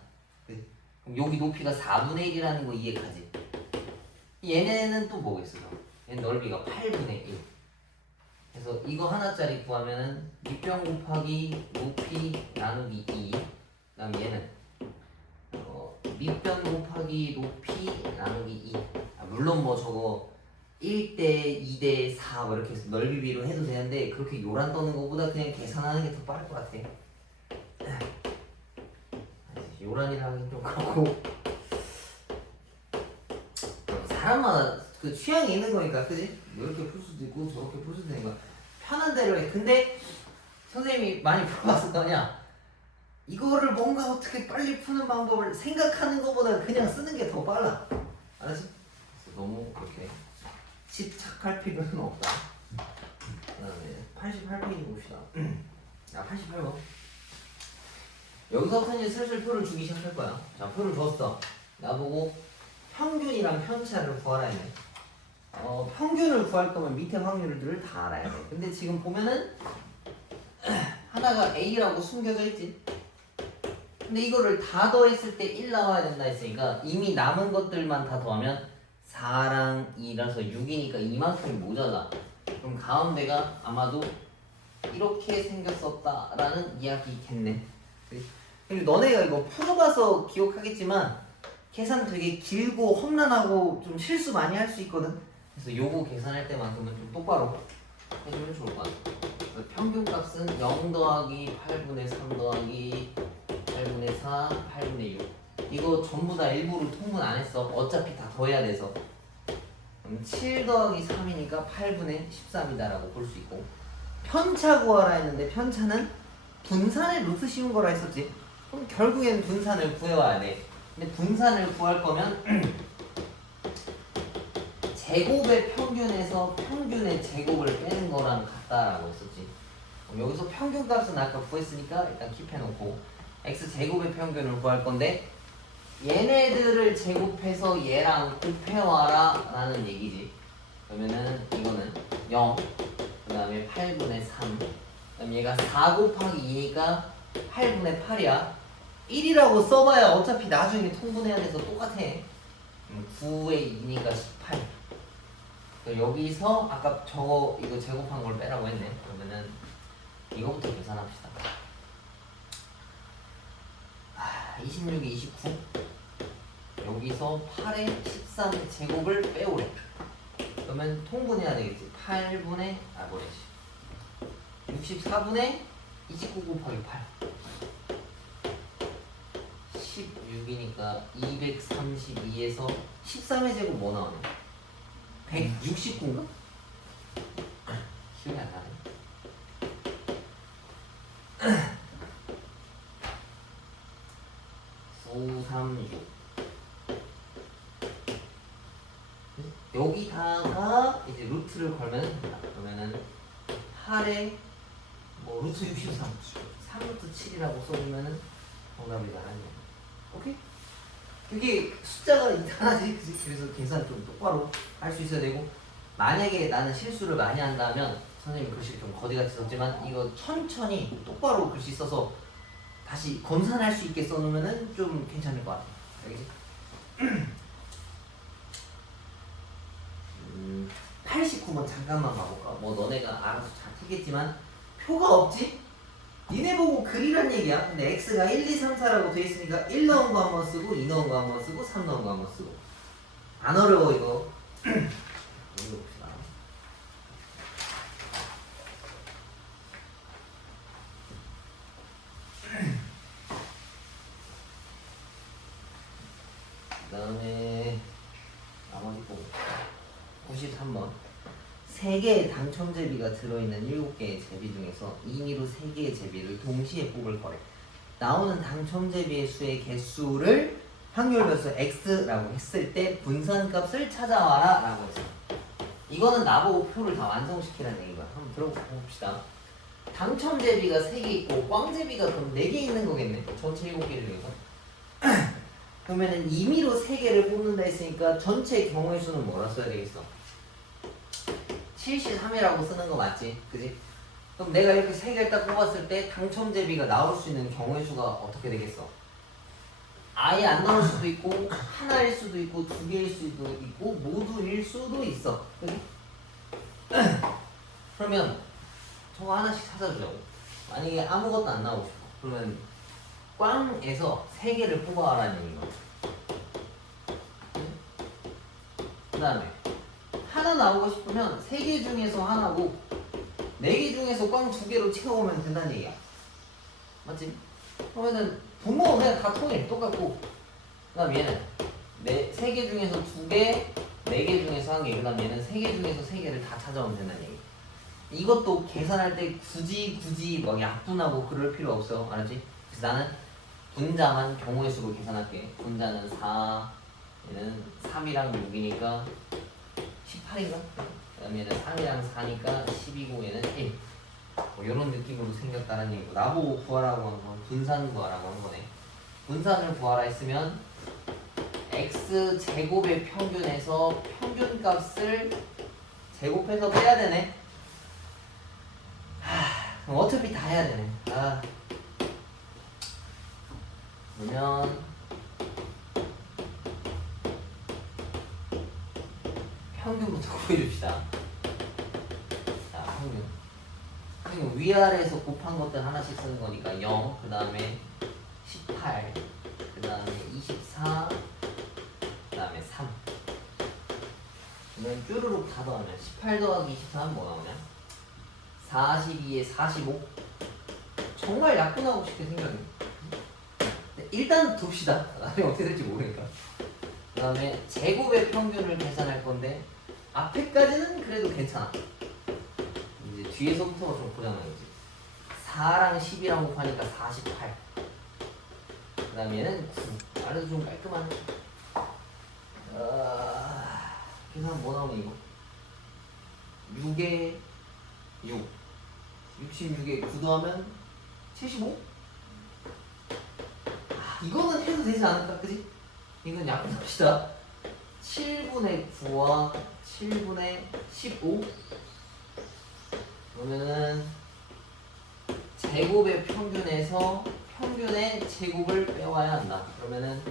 그럼 여기 높이가 4분의 1이라는 거 이해가지? 얘네는 또 뭐겠어? 얘는 넓이가 8분의 1. 그래서 이거 하나짜리 구하면은 밑변 곱하기 높이 나누기 2. 그 다음 얘는 밑변 곱하기 높이 나누기 2. 물론 뭐 저거 1대 2대 4 뭐 이렇게 해서 넓이 비로 해도 되는데 그렇게 요란 떠는 것보다 그냥 계산하는 게 더 빠를 것 같아. 요란이라 하긴 좀 그렇고 사람마다 그 취향이 있는 거니까, 그지? 이렇게 풀 수도 있고 저렇게 풀 수도 있는 거야. 편한 대로 해. 근데 선생님이 많이 물어봤을 거 아니야. 이거를 뭔가 어떻게 빨리 푸는 방법을 생각하는 것보다 그냥 쓰는 게 더 빨라. 알았지? 너무 그렇게 집착할 필요는 없다. 그 다음에 88페이지 봅시다. 88번. 여기서부터 이제 슬슬 표를 주기 시작할 거야. 자, 표를 줬어. 나보고 평균이랑 편차를 구하라 했네. 평균을 구할 거면 밑에 확률들을 다 알아야 돼. 근데 지금 보면은 하나가 A라고 숨겨져 있지. 근데 이거를 다 더했을 때 1 나와야 된다 했으니까 이미 남은 것들만 다 더하면 4랑 2라서 6이니까 이만큼이 모자라. 그럼 가운데가 아마도 이렇게 생겼었다라는 이야기겠네. 그리고 너네가 이거 풀어봐서 기억하겠지만 계산 되게 길고 험난하고 좀 실수 많이 할 수 있거든. 그래서 요거 계산할 때만큼은 좀 똑바로 해주면 좋을 것 같아. 평균값은 0 더하기 8분의 3 더하기 8분의 4, 8분의 6. 이거 전부 다 일부러 통분 안 했어. 어차피 다 더해야 돼서. 7 더하기 3이니까 8분의 13이다라고 볼 수 있고, 편차 구하라 했는데 편차는 분산의 루트 씌운 거라 했었지. 그럼 결국엔 분산을 구해와야 돼. 근데 분산을 구할 거면 제곱의 평균에서 평균의 제곱을 빼는 거랑 같다라고 했었지. 그럼 여기서 평균값은 아까 구했으니까 일단 킵해놓고 x제곱의 평균을 구할 건데 얘네들을 제곱해서 얘랑 곱해와라 라는 얘기지. 그러면은 이거는 0, 그 다음에 8분의 3, 그 다음에 얘가 4 곱하기 2니까 8분의 8이야 1이라고 써봐야 어차피 나중에 통분해야 돼서 똑같아. 9의 2니까 18. 여기서 아까 저거 이거 제곱한 걸 빼라고 했네. 그러면은 이거부터 계산합시다. 26에 29. 여기서 8에 13의 제곱을 빼오래. 그러면 통분해야 되겠지. 8분의 64분의 29 곱하기 8. 16이니까 232에서 13의 제곱 뭐 나오냐? 169인가? 기억이 안 나네. 5, 3, 6. 여기다가 이제 루트를 걸면 된다. 그러면은 8에 뭐 루트 63, 3루트 7이라고 써주면은 정답이 나라냐. 오케이? 그게 숫자가 이상하지. 그래서 계산 좀 똑바로 할 수 있어야 되고, 만약에 나는 실수를 많이 한다면 선생님 글씨 좀 거지같이 썼지만 이거 천천히 똑바로 글씨 써서 다시 검산할 수 있게 써놓으면 좀 괜찮을 것 같아. 알겠지? 89번 잠깐만 봐볼까? 뭐 너네가 알아서 잘 풀겠지만 표가 없지? 니네 보고 그리란 얘기야. 근데 x가 1, 2, 3, 4라고 돼 있으니까 1 넣은 거 한번 쓰고 2 넣은 거 한번 쓰고 3 넣은 거 한번 쓰고. 안 어려워 이거. 이거 봅시다. 그 다음에 나머지 거 93번. 3개의 당첨 제비가 들어있는 7개의 제비 중에서 임의로 3개의 제비를 동시에 뽑을 거래. 나오는 당첨 제비의 수의 개수를 확률 변수 x라고 했을 때 분산값을 찾아와라 라고 했어. 이거는 나보고 표를 다 완성시키라는 얘기가. 한번 들어봅시다. 당첨 제비가 3개 있고 꽝 제비가 그럼 4개 있는 거겠네. 전체 7개 중에서. 그러면은 임의로 3개를 뽑는다 했으니까 전체 경우의 수는 뭐라 써야 되겠어? 73이라고 쓰는 거 맞지? 그지? 그럼 내가 이렇게 3개를 딱 뽑았을 때 당첨 제비가 나올 수 있는 경우의 수가 어떻게 되겠어? 아예 안 나올 수도 있고 하나일 수도 있고 2개일 수도 있고 모두일 수도 있어. 그지? 그러면 저거 하나씩 찾아주자고. 만약에 아무것도 안 나오고 싶어. 그러면 꽝에서 3개를 뽑아라는 얘기가. 그 다음에 하나 나오고 싶으면 3개 중에서 하나고 4개 중에서 꽝 2개로 채워오면 된다는 얘기야. 맞지? 그러면은 분모는 그냥 다 통일 똑같고, 그 다음 얘는 3개 중에서 2개, 4개 중에서 1개, 그 다음 얘는 3개 중에서 3개를 다 찾아오면 된다는 얘기. 이것도 계산할 때 굳이 막 약분하고 그럴 필요 없어. 알았지? 그래서 나는 분자만 경우의 수로 계산할게. 분자는 4, 얘는 3이랑 6이니까 18인가? 그 다음에 얘는 3이랑 4니까 10이고 얘는 1. 뭐 이런 느낌으로 생겼다는 얘기고, 나보고 구하라고 한 건 분산 구하라고 한 거네. 분산을 구하라 했으면 x 제곱의 평균에서 평균값을 제곱해서 빼야 되네. 그럼 어차피 다 해야 되네. 그러면 평균부터 구해줍시다. 자, 평균 위아래에서 곱한 것들 하나씩 쓰는 거니까 0, 그 다음에 18, 그 다음에 24, 그 다음에 3. 그러면 쭈루룩 다 더하면 18 더하기 24는 뭐 나오냐? 42에 45. 정말 약분하고 싶게 생겼네. 일단 둡시다. 나중에 어떻게 될지 모르니까. 그 다음에 제곱의 평균을 계산할 건데 앞에까지는 그래도 괜찮아. 이제 뒤에서부터가 좀 고장나겠지. 4랑 10이랑 곱하니까 48. 그 다음에 얘는 9. 아래도 좀 깔끔하네. 계산 뭐 나오니 이거? 6에 6. 66에 9 더하면 75? 이거는 해도 되지 않을까? 그지? 이건 약분합시다. 7분의 9와 7분의 15. 그러면은 제곱의 평균에서 평균의 제곱을 빼와야 한다. 그러면은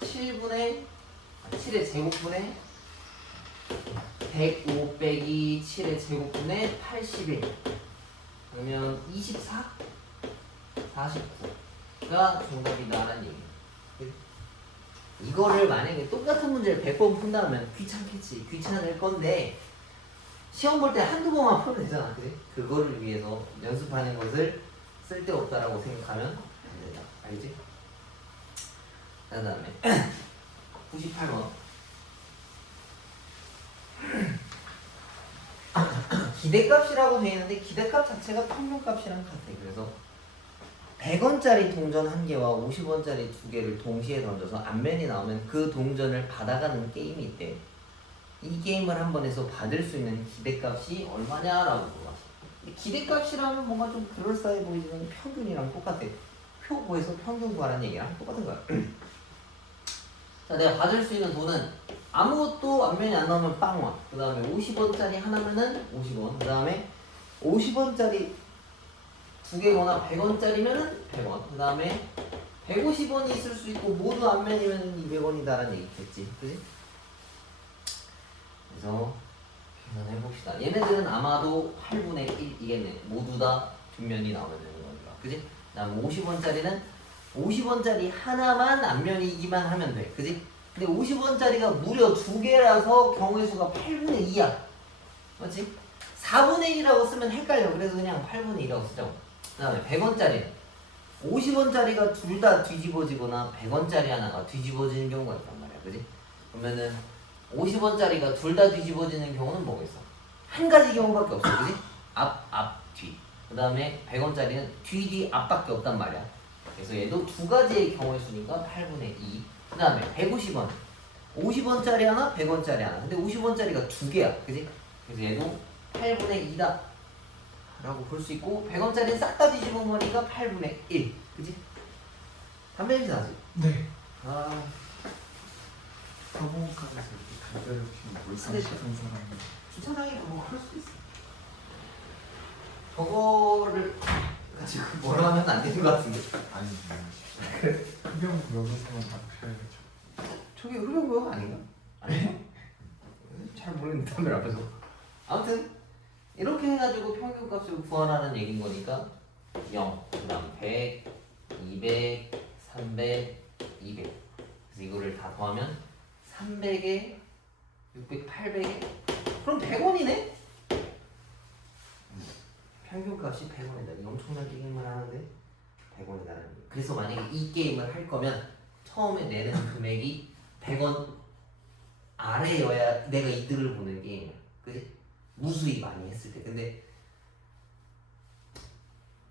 7의 제곱분의 105 빼기 7의 제곱분의 81. 그러면 24? 49가 정답이다라는 얘기예요. 이거를 만약에 똑같은 문제를 100번 푼다면 귀찮겠지. 귀찮을 건데 시험 볼 때 한두 번만 풀면 되잖아. 그래? 그거를 위해서 연습하는 것을 쓸데없다라고 생각하면 안 된다. 알지? 그 다음에 98번 기대값이라고 되어 있는데 기대값 자체가 평균값이랑 같아. 그래서 100원짜리 동전 1개와 50원짜리 2개를 동시에 던져서 앞면이 나오면 그 동전을 받아가는 게임이 있대. 이 게임을 한 번 해서 받을 수 있는 기대값이 얼마냐라고 물어봤어. 기대값이라면 뭔가 좀 그럴싸해 보이지만 평균이랑 똑같아. 표 구해서 평균 구하라는 얘기랑 똑같은 거야. 자, 내가 받을 수 있는 돈은 아무것도 앞면이 안 나오면 빵원. 그 다음에 50원짜리 하나면은 50원. 그 다음에 50원짜리 2개거나 100원짜리면은 100원. 그 다음에 150원이 있을 수 있고 모두 앞면이면 200원이다라는 얘기겠지. 그지? 그래서 계산해봅시다. 얘네들은 아마도 8분의 1이겠네. 모두 다 뒷면이 나오면 되는 거니까. 그지? 다음 50원짜리는 50원짜리 하나만 앞면이기만 하면 돼. 그지? 근데 50원짜리가 무려 2개라서 경우의 수가 8분의 2야. 맞지? 4분의 1이라고 쓰면 헷갈려. 그래서 그냥 8분의 2라고 쓰자고. 그 다음에 100원짜리 50원짜리가 둘 다 뒤집어지거나 100원짜리 하나가 뒤집어지는 경우가 있단 말이야. 그지? 그러면은 50원짜리가 둘 다 뒤집어지는 경우는 뭐겠어? 한 가지 경우밖에 없어. 그지? 앞, 뒤. 그 다음에 100원짜리는 뒤, 앞밖에 없단 말이야. 그래서 얘도 두 가지의 경우의 수니까 8분의 2. 그 다음에 150원 50원짜리 하나 100원짜리 하나. 근데 50원짜리가 2개야. 그지? 그래서 얘도 8분의 2다 라고 볼 수 있고 100원짜리는 싹 다 뒤집어 버리니까 8분의 1 그치? 담배 냄새 나지? 네. 아 서봉카에서 이렇게 담배를 피우고 물상 씻은 사람이 주차장에 뭐 그럴 수도 있어. 저거를 가지고 뭐라 하면 안 되는 것 같은데. 아니 흡연구역에서만 다 피워야죠. 저게 흡연구역 아닌가? 아니요? 잘 모르겠는데 담배 앞에서. 아무튼 이렇게 해가지고 평균값을 구하라는 얘기인 거니까 0, 그다음 100, 200, 300, 200. 그래서 이거를 다 더하면 300에 600, 800에 그럼 100원이네? 평균값이 100원이다. 이거 엄청난 게임을 하는데 100원이다라는 거. 그래서 만약에 이 게임을 할 거면 처음에 내는 금액이 100원 아래여야 내가 이득을 보는 게임이야. 그치? 무수히 많이 했을 때. 근데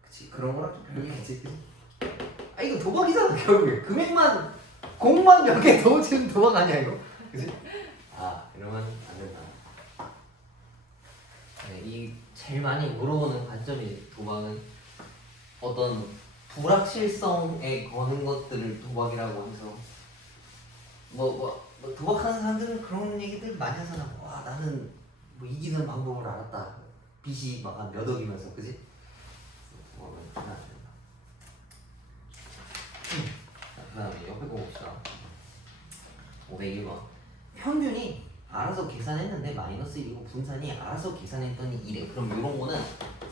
그치 그런 거랑 좀 별개지. 아 이거 도박이잖아 결국에. 금액만 공만 몇 개 더 지금 도박 아니야 이거? 그치? 아 이러면 안 된다. 네, 이 제일 많이 물어보는 관점이 도박은 어떤 불확실성에 거는 것들을 도박이라고 해서 뭐 도박하는 사람들은 그런 얘기들 많이 하잖아. 와 나는 뭐 이기는 방법을 알았다. 빚이 막 한 몇 억이면서 그지? 도박은 안 된다. 그 다음에 옆에 거 봅시다. 501번 평균이 알아서 계산했는데 마이너스 1이고 분산이 알아서 계산했더니 1에 그럼 이런 거는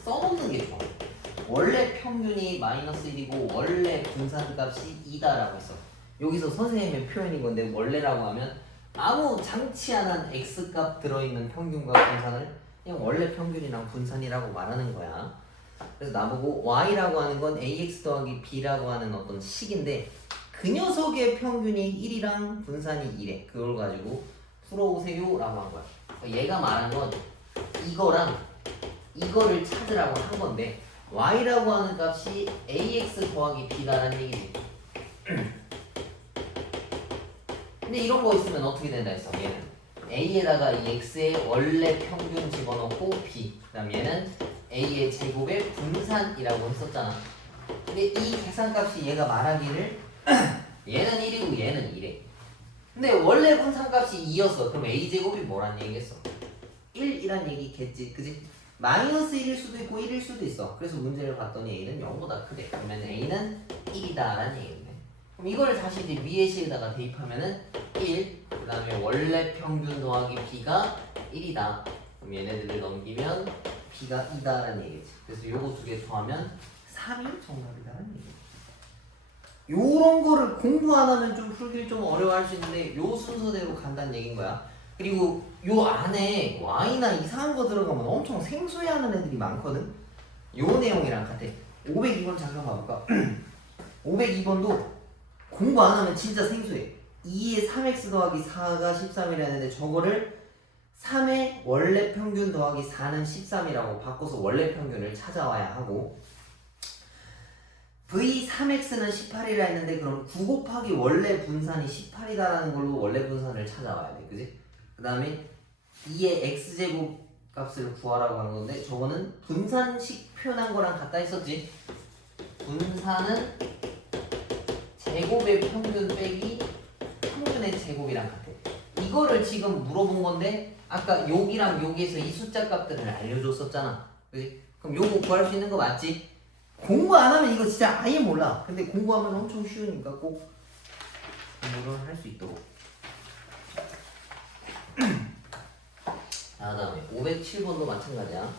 써놓는 게 좋아. 원래 평균이 마이너스 1이고 원래 분산값이 2다라고 했어. 여기서 선생님의 표현인 건데 원래라고 하면 아무 장치 안 한 x값 들어있는 평균과 분산을 그냥 원래 평균이랑 분산이라고 말하는 거야. 그래서 나보고 y라고 하는 건 ax 더하기 b라고 하는 어떤 식인데 그 녀석의 평균이 1이랑 분산이 1에 그걸 가지고 풀어오세요 라고 한 거야. 얘가 말한 건 이거랑 이거를 찾으라고 한 건데 y라고 하는 값이 ax 더하기 b다라는 얘기지. 근데 이런 거 있으면 어떻게 된다 했어? 얘는 a에다가 이 x의 원래 평균 집어넣고 b 그 다음 얘는 a의 제곱의 분산이라고 했었잖아. 근데 이 계산값이 얘가 말하기를 얘는 1이고 얘는 2래. 근데 원래 분산값이 2였어. 그럼 a제곱이 뭐란 얘기겠어? 1이란 얘기겠지, 그지? 마이너스 1일 수도 있고 1일 수도 있어. 그래서 문제를 봤더니 a는 0보다 크대. 그러면 a는 1이다 라는 얘기인데 그럼 이걸 다시 이제 위에 식에다가 대입하면은 1, 그 다음에 원래 평균 더하기 b가 1이다. 그럼 얘네들을 넘기면 b가 2다 라는 얘기지. 그래서 요거 두 개 더하면 3이 정답이다 라는 얘기지. 요런 거를 공부 안 하면 좀 풀기를 좀 어려워할 수 있는데 요 순서대로 간다는 얘기인 거야. 그리고 요 안에 y나 이상한 거 들어가면 엄청 생소해하는 애들이 많거든. 요 내용이랑 같아. 502번 잠깐 봐볼까? 502번도 공부 안 하면 진짜 생소해. 2에 3x 더하기 4가 13이라 했는데 저거를 3의 원래 평균 더하기 4는 13이라고 바꿔서 원래 평균을 찾아와야 하고 V3x는 18이라 했는데 그럼 9 곱하기 원래 분산이 18이다라는 걸로 원래 분산을 찾아와야 돼. 그지? 그 다음에 2의 x제곱 값을 구하라고 하는 건데 저거는 분산식 표현한 거랑 같다 했었지? 분산은 제곱의 평균 빼기 평균의 제곱이랑 같아. 이거를 지금 물어본 건데 아까 여기랑 여기에서 이 숫자 값들을 알려줬었잖아. 그지? 그럼 요거 구할 수 있는 거 맞지? 공부 안 하면 이거 진짜 아예 몰라. 근데 공부하면 엄청 쉬우니까 꼭 공부를 할 수 있도록. 자, 다음에 507번도 마찬가지야.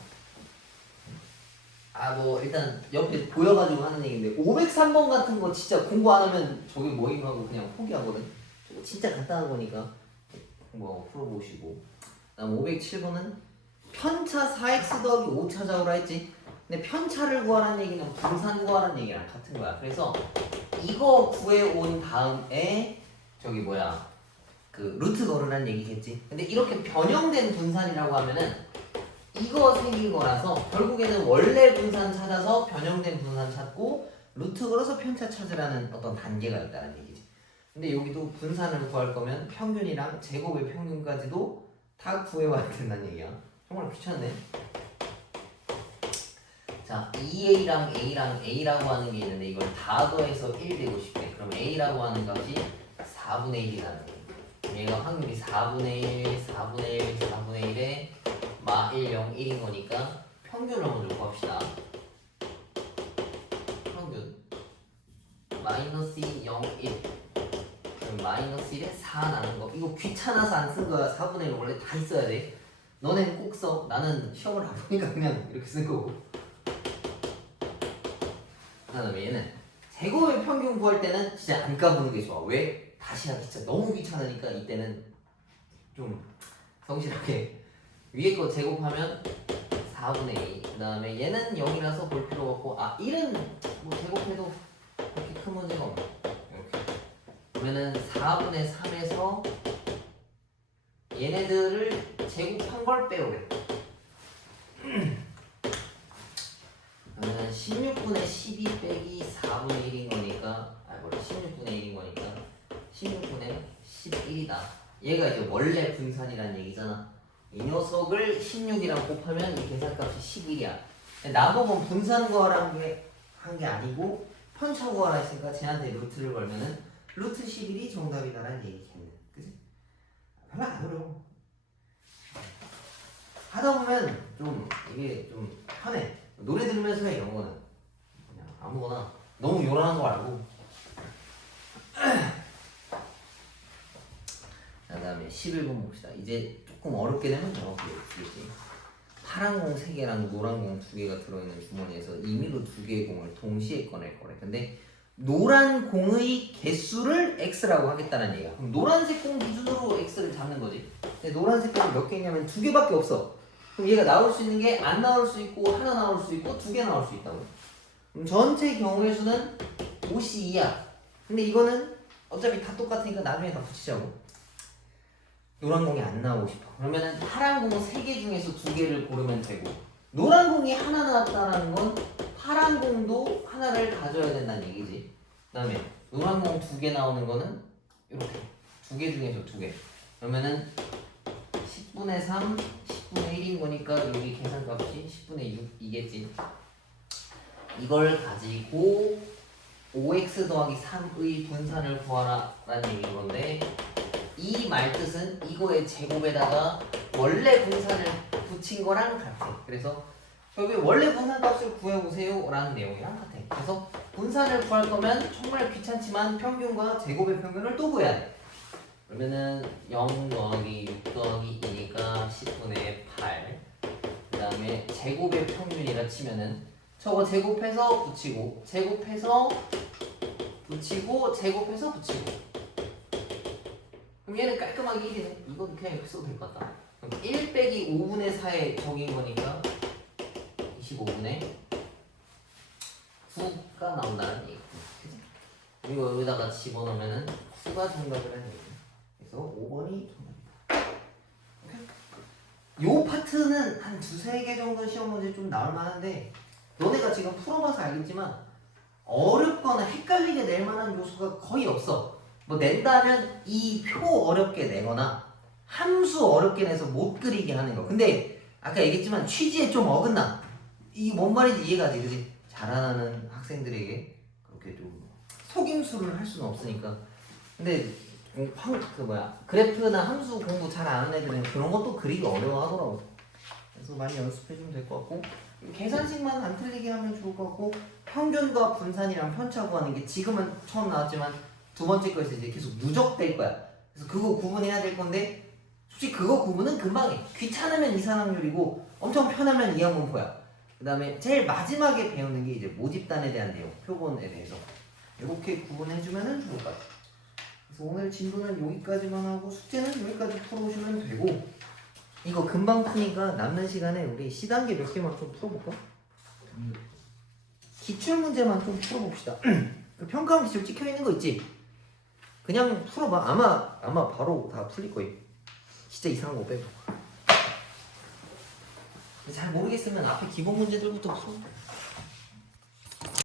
뭐 일단 옆에 보여가지고 하는 얘기인데 503번 같은 거 진짜 공부 안 하면 저게 모임하고 그냥 포기하거든. 저거 진짜 간단한 거니까 공부하고 풀어보시고. 다음 507번은 편차 4x 더하기 5 찾아오라 했지. 근데 편차를 구하라는 얘기는 분산 구하라는 얘기랑 같은 거야. 그래서 이거 구해온 다음에 저기 뭐야 그 루트 걸으라는 얘기겠지. 근데 이렇게 변형된 분산이라고 하면은 이거 생긴 거라서 결국에는 원래 분산 찾아서 변형된 분산 찾고 루트 걸어서 편차 찾으라는 어떤 단계가 있다는 얘기지. 근데 여기도 분산을 구할 거면 평균이랑 제곱의 평균까지도 다 구해와야 된다는 얘기야. 정말 귀찮네. 자, 2a랑 a라고 하는 게 있는데 이걸 다 더해서 1 되고 싶대. 그럼 a라고 하는 값이 4분의 1이라는 거예요. 얘가 확률이 4분의 1, 4분의 1, 4분의 1에 마 1, 0, 1인 거니까 평균을 먼저 구합시다. 평균 마이너스 2, 0, 1. 그럼 마이너스 1에 4 나는 거. 이거 귀찮아서 안 쓴 거야. 4분의 1 원래 다 있어야 돼. 너네는 꼭 써. 나는 시험을 안 보니까 그냥 이렇게 쓴 거고. 그 다음에 얘는 제곱의 평균 구할 때는 진짜 안 까부는 게 좋아. 왜? 다시 하기 진짜 너무 귀찮으니까 이때는 좀 성실하게 위에 거 제곱하면 4분의 2. 그 다음에 얘는 0이라서 볼 필요가 없고 1은 뭐 제곱해도 그렇게 큰 문제가 없네. 이렇게 그러면은 4분의 3에서 얘네들을 제곱한 걸 빼오래. 그러면 16분의 12 빼기 4분의 1인 거니까 16분의 1인 거니까 16분의 11이다. 얘가 이제 원래 분산이라는 얘기잖아. 이 녀석을 16이랑 곱하면 이 계산값이 11이야. 나보고 분산 구하라는 게 한 게 아니고 편차 구하라 했으니까 쟤한테 루트를 걸면은 루트 11이 정답이다라는 얘기겠네. 그치? 별로 안 어려워. 하다 보면 좀 이게 좀 편해. 노래 들으면서 해. 이런 거는 그냥 아무거나 너무 요란한 거 말고. 자, 다음에 11번 봅시다. 이제 조금 어렵게 되면 정확히 되겠지. 파란 공 3개랑 노란 공 2개가 들어있는 주머니에서 임의로 2개의 공을 동시에 꺼낼 거래. 근데 노란 공의 개수를 x라고 하겠다는 얘기야. 그럼 노란색 공 기준으로 x를 잡는 거지. 근데 노란색 공이 몇 개냐면 2개밖에 없어. 그럼 얘가 나올 수 있는 게 안 나올 수 있고 하나 나올 수 있고 2개 나올 수 있다고. 그럼 전체 경우의 수는 52야. 근데 이거는 어차피 다 똑같으니까 나중에 다 붙이자고. 노란 공이 안 나오고 싶어. 그러면은 파란 공 3개 중에서 2개를 고르면 되고, 노란 공이 하나 나왔다라는 건 파란 공도 하나를 가져야 된다는 얘기지. 그 다음에 노란 공 2개 나오는 거는 이렇게 2개 중에서 2개. 그러면은 10분의 3, 10분의 1인 거니까 여기 계산값이 10분의 6이겠지. 이걸 가지고 5x 더하기 3의 분산을 구하라 라는 얘기인 건데, 이 말뜻은 이거의 제곱에다가 원래 분산을 붙인 거랑 같아. 그래서 결국에 원래 분산값을 구해보세요 라는 내용이랑 같아. 그래서 분산을 구할 거면 정말 귀찮지만 평균과 제곱의 평균을 또 구해야 돼. 그러면은 0 더하기 6 더하기 2니까 10분의 8. 그 다음에 제곱의 평균이라 치면은 저거 제곱해서 붙이고, 제곱해서 붙이고, 제곱해서 붙이고. 그럼 얘는 깔끔하게 1이네. 이건 그냥 이렇게 써도 될 것 같다. 그럼 1 빼기 5분의 4에 적인 거니까 25분의 9가 나온다는 얘기. 그치? 그리고 여기다가 집어넣으면은 9가 정답이라는 얘기. 그래서 5번이 정답이다. 요 파트는 한 2-3개 정도 시험 문제 좀 나올 만한데, 너네가 지금 풀어봐서 알겠지만 어렵거나 헷갈리게 낼 만한 요소가 거의 없어. 뭐 낸다면 이 표 어렵게 내거나 함수 어렵게 내서 못 그리게 하는 거. 근데 아까 얘기했지만 취지에 좀 어긋나. 이게 뭔 말인지 이해가 돼, 그지? 자라나는 학생들에게 그렇게 좀 속임수를 할 수는 없으니까. 근데 그래프나 함수 공부 잘 안 하는 애들은 그런 것도 그리기 어려워하더라고. 그래서 많이 연습해주면 될 것 같고, 계산식만 안 틀리게 하면 좋을 것 같고, 평균과 분산이랑 편차 구하는 게 지금은 처음 나왔지만 두 번째 거에서 이제 계속 누적될 거야. 그래서 그거 구분해야 될 건데, 솔직히 그거 구분은 금방 해. 귀찮으면 이산확률이고 엄청 편하면 이항분포야. 그 다음에 제일 마지막에 배우는 게 이제 모집단에 대한 내용, 표본에 대해서 이렇게 구분해주면 좋을 것 같아. 그래서 오늘 진도는 여기까지만 하고 숙제는 여기까지 풀어오시면 되고, 이거 금방 푸니까 남는 시간에 우리 C단계 몇 개만 좀 풀어볼까? 기출문제만 좀 풀어봅시다. 그 평가원 기출 찍혀있는 거 있지? 그냥 풀어봐. 아마 바로 다 풀릴 거예요. 진짜 이상한 거 빼고. 잘 모르겠으면 앞에 기본 문제들부터 풀어.